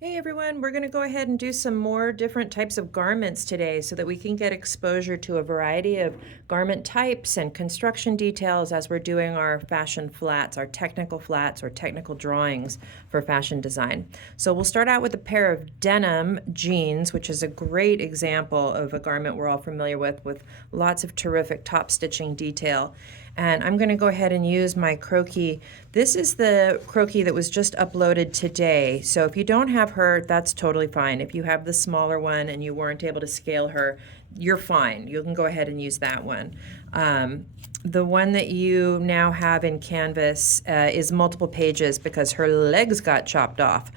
Hey everyone, we're going to go ahead and do some more different types of garments today so that we can get exposure to a variety of garment types and construction details as we're doing our fashion flats, our technical flats or technical drawings for fashion design. So we'll start out with a pair of denim jeans, which is a great example of a garment we're all familiar with lots of terrific top stitching detail. And I'm going to go ahead and use my Croquis. This is the Croquis that was just uploaded today. So if you don't have her, that's totally fine. If you have the smaller one and you weren't able to scale her, you're fine. You can go ahead and use that one. The one that you now have in Canvas is multiple pages because her legs got chopped off.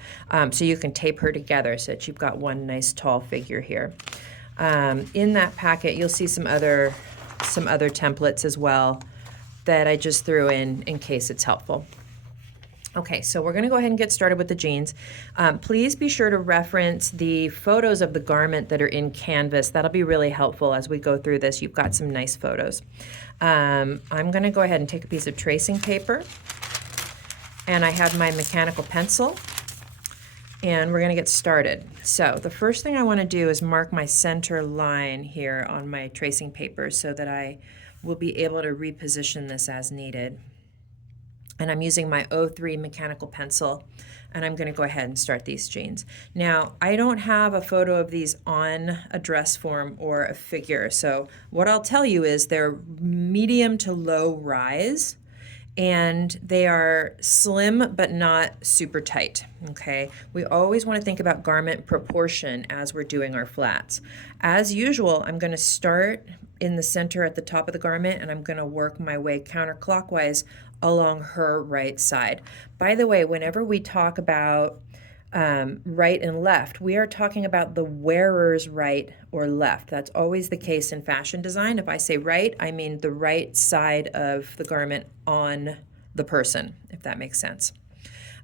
So you can tape her together so that you've got one nice tall figure here. In that packet, you'll see some other templates as well that I just threw in case it's helpful. Okay, so we're going to go ahead and get started with the jeans. Please be sure to reference the photos of the garment that are in Canvas. That'll be really helpful as we go through this. You've got some nice photos. I'm going to go ahead and take a piece of tracing paper, and I have my mechanical pencil, and we're going to get started. So the first thing I want to do is mark my center line here on my tracing paper so that I will be able to reposition this as needed. And I'm using my 03 mechanical pencil, and I'm going to go ahead and start these jeans. Now, I don't have a photo of these on a dress form or a figure, so what I'll tell you is they're medium to low rise, and they are slim but not super tight, okay? We always want to think about garment proportion as we're doing our flats. As usual, I'm going to start in the center at the top of the garment, and I'm going to work my way counterclockwise along her right side. By the way, whenever we talk about right and left, we are talking about the wearer's right or left. That's always the case in fashion design. If I say right, I mean the right side of the garment on the person, if that makes sense.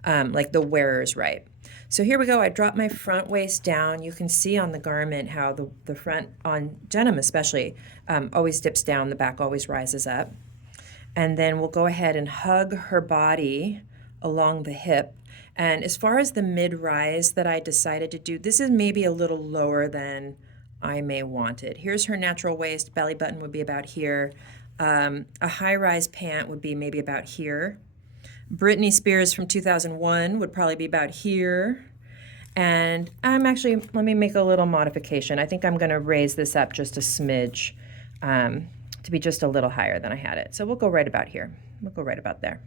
Like the wearer's right. So here we go. I drop my front waist down. You can see on the garment how the front, on denim especially, always dips down, the back always rises up. And then we'll go ahead and hug her body along the hip. And as far as the mid-rise that I decided to do, this is maybe a little lower than I may want it. Here's her natural waist. Belly button would be about here. A high-rise pant would be maybe about here. Britney Spears from 2001 would probably be about here. And let me make a little modification. I think I'm going to raise this up just a smidge to be just a little higher than I had it. So we'll go right about here. We'll go right about there.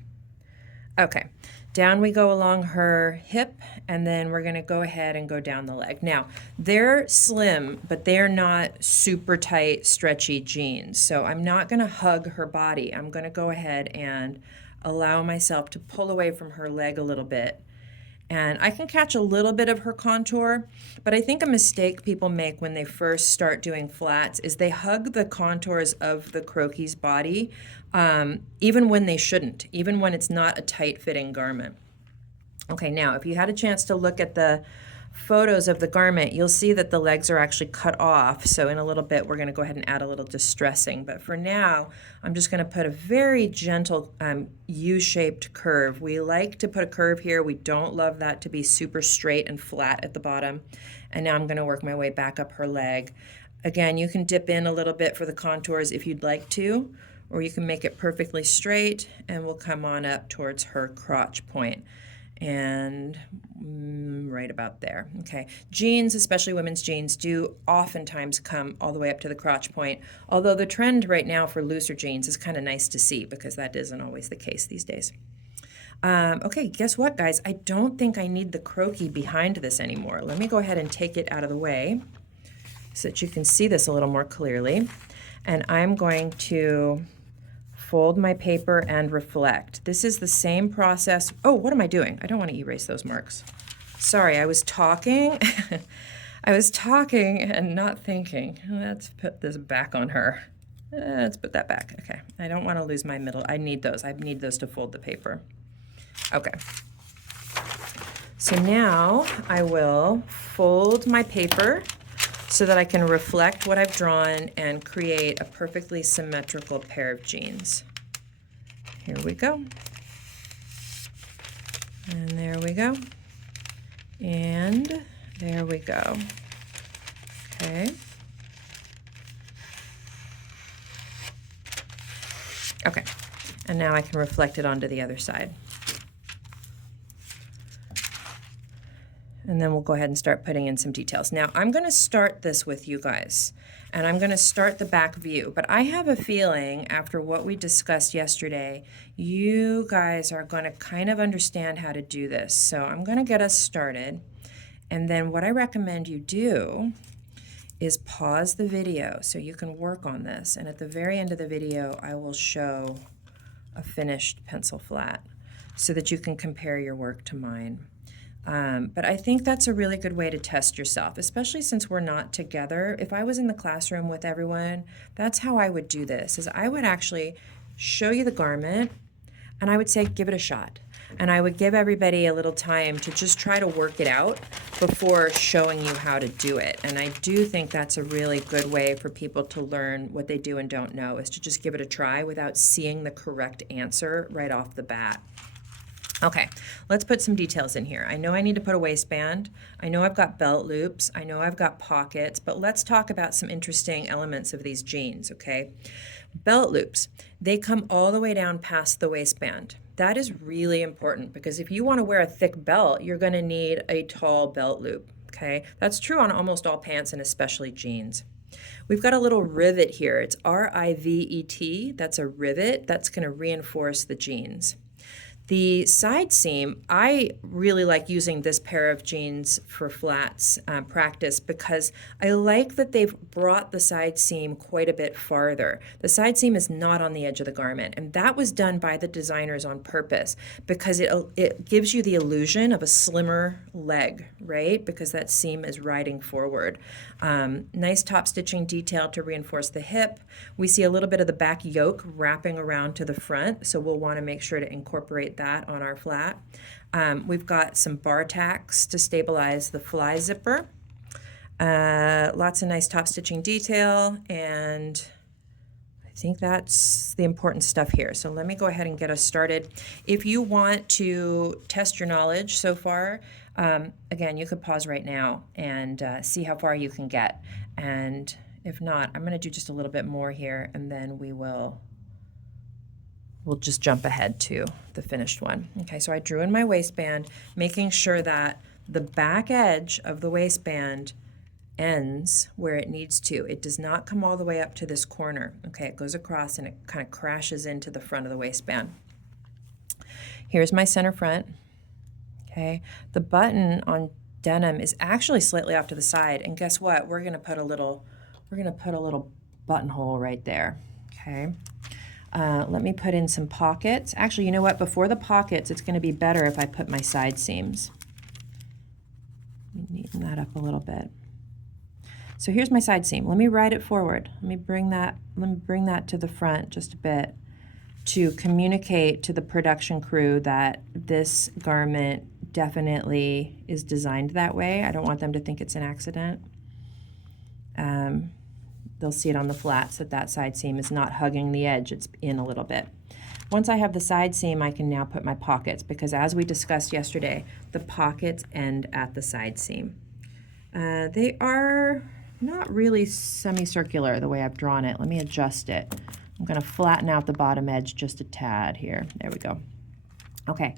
Okay, down we go along her hip, and then we're going to go ahead and go down the leg. Now, they're slim, but they're not super tight, stretchy jeans. So I'm not going to hug her body. I'm going to go ahead and allow myself to pull away from her leg a little bit. And I can catch a little bit of her contour, but I think a mistake people make when they first start doing flats is they hug the contours of the Croquis body, even when they shouldn't, even when it's not a tight-fitting garment. Okay, now, if you had a chance to look at the photos of the garment, you'll see that the legs are actually cut off. So in a little bit, we're going to go ahead and add a little distressing. But for now, I'm just going to put a very gentle U-shaped curve. We like to put a curve here. We don't love that to be super straight and flat at the bottom. And now I'm going to work my way back up her leg. Again, you can dip in a little bit for the contours if you'd like to, or you can make it perfectly straight, and we'll come on up towards her crotch point. And right about there. Okay, jeans, especially women's jeans, do oftentimes come all the way up to the crotch point, although the trend right now for looser jeans is kind of nice to see because that isn't always the case these days. Okay, guess what, guys? I don't think I need the Croquis behind this anymore. Let me go ahead and take it out of the way so that you can see this a little more clearly. And I'm going to fold my paper and reflect. This is the same process. Oh, what am I doing? I don't want to erase those marks. Sorry, I was talking. I was talking and not thinking. Let's put this back on her. Let's put that back. Okay, I don't want to lose my middle. I need those. I need those to fold the paper. Okay. So now I will fold my paper so that I can reflect what I've drawn and create a perfectly symmetrical pair of jeans. Here we go. And there we go. And there we go. Okay. Okay, and now I can reflect it onto the other side. And then we'll go ahead and start putting in some details. Now, I'm going to start this with you guys, and I'm going to start the back view. But I have a feeling, after what we discussed yesterday, you guys are going to kind of understand how to do this. So I'm going to get us started. And then what I recommend you do is pause the video so you can work on this. And at the very end of the video, I will show a finished pencil flat so that you can compare your work to mine. But I think that's a really good way to test yourself, especially since we're not together. If I was in the classroom with everyone, that's how I would do this, is I would actually show you the garment and I would say, give it a shot. And I would give everybody a little time to just try to work it out before showing you how to do it. And I do think that's a really good way for people to learn what they do and don't know, is to just give it a try without seeing the correct answer right off the bat. Okay, let's put some details in here. I know I need to put a waistband. I know I've got belt loops. I know I've got pockets, but let's talk about some interesting elements of these jeans, okay? Belt loops, they come all the way down past the waistband. That is really important because if you want to wear a thick belt, you're going to need a tall belt loop, okay? That's true on almost all pants and especially jeans. We've got a little rivet here. It's R-I-V-E-T. That's a rivet. That's going to reinforce the jeans. The side seam, I really like using this pair of jeans for flats practice because I like that they've brought the side seam quite a bit farther. The side seam is not on the edge of the garment, and that was done by the designers on purpose because it gives you the illusion of a slimmer leg, right? Because that seam is riding forward. Nice top stitching detail to reinforce the hip. We see a little bit of the back yoke wrapping around to the front, so we'll want to make sure to incorporate that on our flat. We've got some bar tacks to stabilize the fly zipper. Lots of nice top stitching detail, and I think that's the important stuff here. So let me go ahead and get us started. If you want to test your knowledge so far, again, you could pause right now and see how far you can get. And if not, I'm going to do just a little bit more here, and then we'll just jump ahead to the finished one. Okay, so I drew in my waistband, making sure that the back edge of the waistband ends where it needs to. It does not come all the way up to this corner. Okay, it goes across and it kind of crashes into the front of the waistband. Here's my center front. Okay, the button on denim is actually slightly off to the side, and guess what? We're gonna put a little buttonhole right there. Okay. Let me put in some pockets. Actually, you know what? Before the pockets, it's going to be better if I put my side seams. Neaten that up a little bit. So here's my side seam. Let me ride it forward. Let me bring that to the front just a bit to communicate to the production crew that this garment definitely is designed that way. I don't want them to think it's an accident. They'll see it on the flats that side seam is not hugging the edge, it's in a little bit. Once I have the side seam, I can now put my pockets because as we discussed yesterday, the pockets end at the side seam. They are not really semicircular the way I've drawn it. Let me adjust it. I'm going to flatten out the bottom edge just a tad here. There we go. Okay.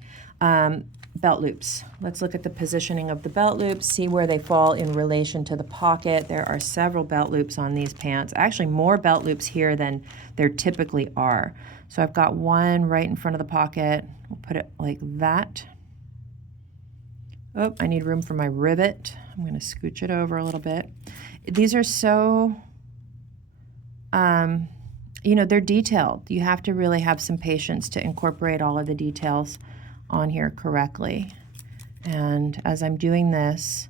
Belt loops. Let's look at the positioning of the belt loops, see where they fall in relation to the pocket. There are several belt loops on these pants. Actually, more belt loops here than there typically are. So I've got one right in front of the pocket. We'll put it like that. Oh, I need room for my rivet. I'm going to scooch it over a little bit. These are so, they're detailed. You have to really have some patience to incorporate all of the details on here correctly. And as I'm doing this,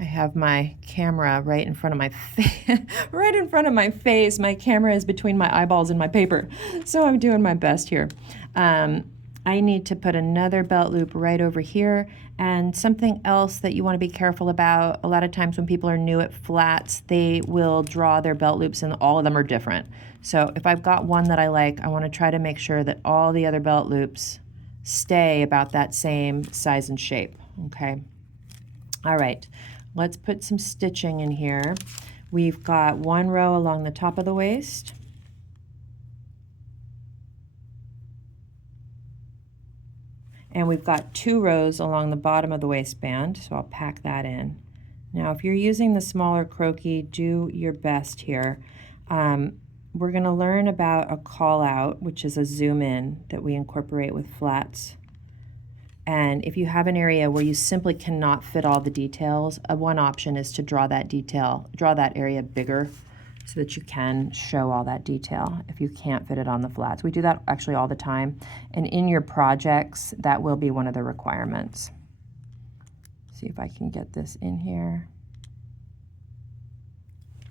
I have my camera right in front of my face. Right in front of my face. My camera is between my eyeballs and my paper. So I'm doing my best here. I need to put another belt loop right over here. And something else that you want to be careful about, a lot of times when people are new at flats, they will draw their belt loops and all of them are different. So if I've got one that I like, I want to try to make sure that all the other belt loops stay about that same size and shape, okay? All right, let's put some stitching in here. We've got 1 row along the top of the waist. And we've got 2 rows along the bottom of the waistband, so I'll pack that in. Now, if you're using the smaller croquis, do your best here. We're going to learn about a call out, which is a zoom in that we incorporate with flats. And if you have an area where you simply cannot fit all the details, one option is to draw that area bigger so that you can show all that detail if you can't fit it on the flats. We do that actually all the time. And in your projects, that will be one of the requirements. See if I can get this in here.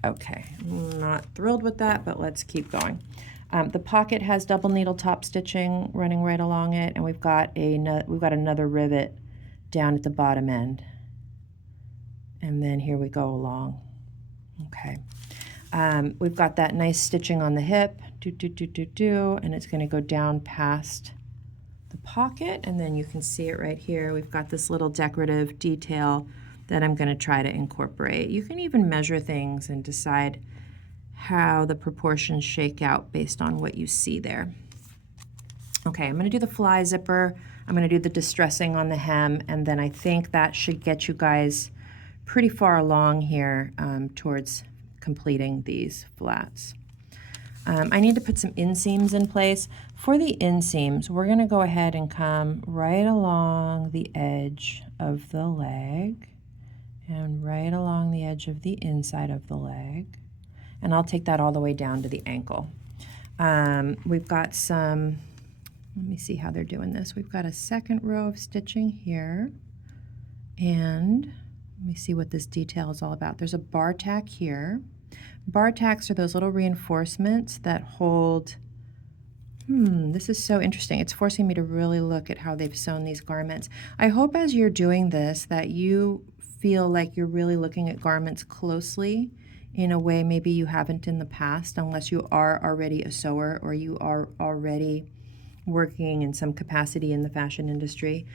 Okay, I'm not thrilled with that, but let's keep going. The pocket has double needle top stitching running right along it, and we've got another rivet down at the bottom end. And then here we go along. Okay. We've got that nice stitching on the hip, and it's going to go down past the pocket, and then you can see it right here. We've got this little decorative detail that I'm going to try to incorporate. You can even measure things and decide how the proportions shake out based on what you see there. Okay, I'm going to do the fly zipper. I'm going to do the distressing on the hem, and then I think that should get you guys pretty far along here towards completing these flats. I need to put some inseams in place. For the inseams, we're going to go ahead and come right along the edge of the leg and right along the edge of the inside of the leg. And I'll take that all the way down to the ankle. We've got some, let me see how they're doing this. We've got a second row of stitching here. And let me see what this detail is all about. There's a bar tack here. Bar tacks are those little reinforcements that hold, this is so interesting. It's forcing me to really look at how they've sewn these garments. I hope as you're doing this that you feel like you're really looking at garments closely in a way maybe you haven't in the past, unless you are already a sewer or you are already working in some capacity in the fashion industry.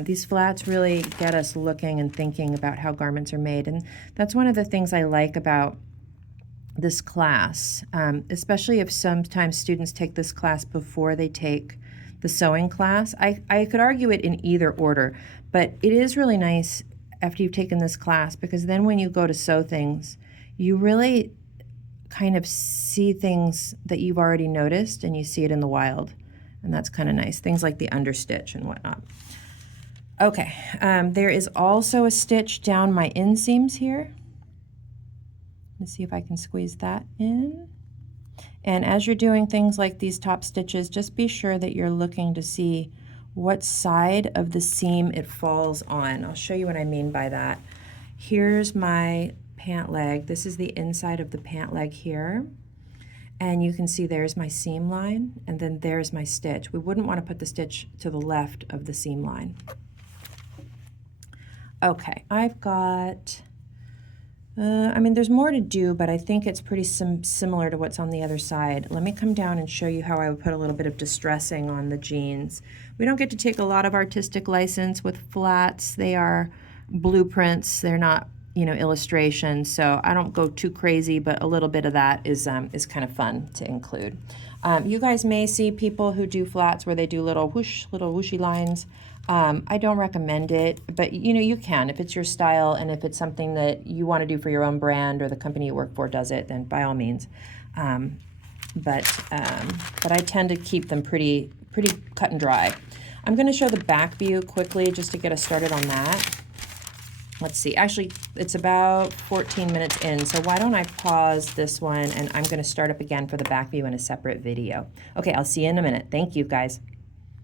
These flats really get us looking and thinking about how garments are made, and that's one of the things I like about this class, especially if sometimes students take this class before they take the sewing class. I could argue it in either order, but it is really nice after you've taken this class, because then when you go to sew things, you really kind of see things that you've already noticed and you see it in the wild. And that's kind of nice. Things like the understitch and whatnot. Okay, there is also a stitch down my inseams here. Let's see if I can squeeze that in. And as you're doing things like these top stitches, just be sure that you're looking to see what side of the seam it falls on. I'll show you what I mean by that. Here's my pant leg. This is the inside of the pant leg here. And you can see there's my seam line, and then there's my stitch. We wouldn't want to put the stitch to the left of the seam line. Okay, I've got, I mean, there's more to do, but I think it's pretty similar to what's on the other side. Let me come down and show you how I would put a little bit of distressing on the jeans. We don't get to take a lot of artistic license with flats. They are blueprints. They're not, you know, illustrations, so I don't go too crazy, but a little bit of that is kind of fun to include. You guys may see people who do flats where they do little whooshy lines. I don't recommend it, but you know, you can if it's your style, and if it's something that you want to do for your own brand or the company you work for does it, then by all means. But I tend to keep them pretty cut and dry. I'm going to show the back view quickly just to get us started on that. Let's see, actually, it's about 14 minutes in, so why don't I pause this one, and I'm going to start up again for the back view in a separate video. Okay, I'll see you in a minute. Thank you, guys.